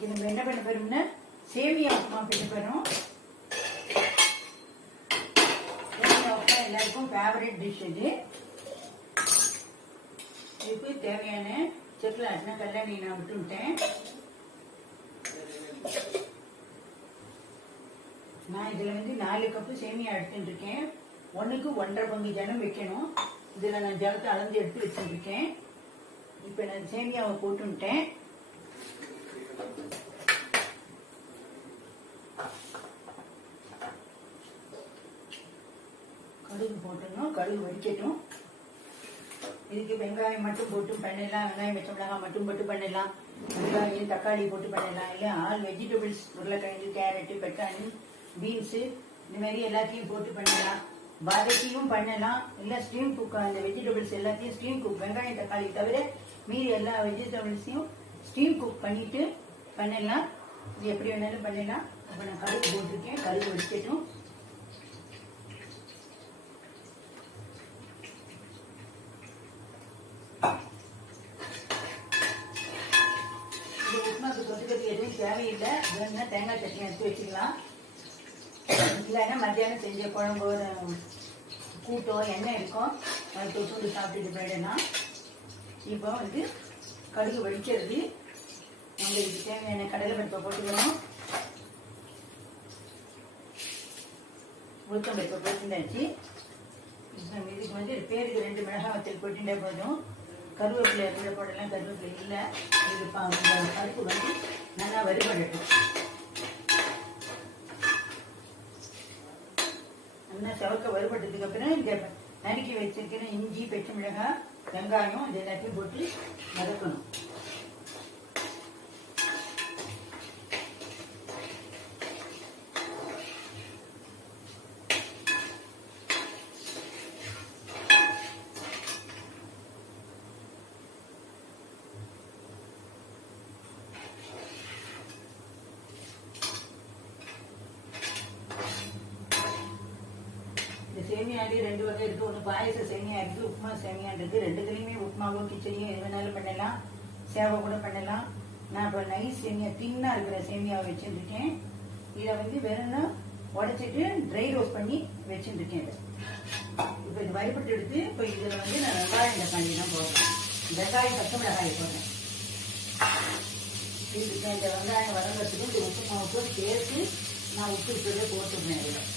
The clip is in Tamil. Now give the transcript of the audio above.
இன்னைக்கு நம்ம என்ன பண்ண போறோம்னா சேமியா உப்புமா பண்ண போறோம். சேமியா உப்புமா எல்லாருக்கும் ஃபேவரட் டிஷ் இது. இதுக்கு தேவையான செக்கில் ஆட்டின கல்லெண்ணெய் நான் விட்டுவிட்டேன். நான் இதில் வந்து 4 கப்பு சேமியா எடுத்துட்டு இருக்கேன். 1க்கு 1.5 பங்கு ஜனம் வைக்கணும். இதில் நான் ஜலத்தை அளந்து எடுத்து வச்சுருக்கேன். இப்போ நான் சேமியாவை போட்டுட்டேன். கடுகு போட்டணும். கடுகு வடிக்கட்டும். இதுக்கு வெங்காயம் மட்டும் போட்டு பண்ணலாம். வெங்காயம் பச்சை மிளகாய் மட்டும் போட்டு பண்ணலாம். வெங்காயம் தக்காளி போட்டு பண்ணலாம். இல்லை ஆல் வெஜிடபிள்ஸ் உருளைக்கிழங்கு கேரட்டு பட்டாணி பீன்ஸு இந்த மாதிரி எல்லாத்தையும் போட்டு பண்ணலாம். வதக்கியும் பண்ணலாம். இல்லை ஸ்டீம் குக் அந்த வெஜிடபிள்ஸ் எல்லாத்தையும் ஸ்டீம் குக் வெங்காயம் தக்காளி தவிர மீறி எல்லா வெஜிடபிள்ஸையும் ஸ்டீம் குக் பண்ணிட்டு பண்ணலாம். இது எப்படி வேணாலும் பண்ணலாம். இப்போ நான் கடுகு போட்டிருக்கேன். கடுகு வடிக்கட்டும். எதுவும் தேவையில்லை. வேணும்னா தேங்காய் சட்னி எடுத்து வச்சுக்கலாம். இல்லைன்னா மத்தியானம் செஞ்ச குழம்பு கூட்டோ எண்ணெய் இருக்கும் அது தொட்டு சாப்பிட்டுட்டு போயிடலாம். இப்போ வந்து கடுகு வடிக்கிறது. உங்களுக்கு தேவையான கடலை பருப்பை போட்டுக்கணும். உளுத்தம் பருப்பை போட்டுண்டாச்சு. இதுக்கு வந்து பேருக்கு 2 மிளகாய் வத்தல் போட்டுட்டே போதும். கருவேப்பிலை கூட போடலாம். கருவேப்பிலை இல்லை. இது பருப்பு வந்து நல்லா வறுபடட்டும். நல்லா செவக்க வறுபட்டதுக்கு அப்புறம் இந்த நறுக்கி வச்சிருக்கிற இஞ்சி பச்சை மிளகாய் வெங்காயம் இது எல்லாத்தையும் போட்டு வதக்கணும். சேமியாலே 2 வகை இருக்கு. ஒன்று பாயச சேமியா இருக்கு, உப்புமா சேமியா இருக்கு. 2த்துலையுமே உப்புமாவும் கிச்சடியும் எது வேணாலும் பண்ணலாம். சேவை கூட பண்ணலாம். நான் இப்போ நைஸ் சேமியா தின்னா இருக்கிற சேமியாவை வச்சுருக்கேன். இதை வந்து வேணும்னா உடைச்சிட்டு ட்ரை ரோஸ்ட் பண்ணி வச்சுருக்கேன். இப்போ இது வறுபட்டு எடுத்து இப்போ இதில் வந்து நான் வெங்காயம் தக்காளி தான் போடுறேன். வெங்காயம் பச்சை மிளகாய் போடுறேன். இதுக்கு இந்த வெங்காயம் வதங்கிறதுக்கு இந்த உப்பு மாவுக்கும் சேர்த்து நான் உப்பு இப்போதே போட்டுருந்தேன். இதில்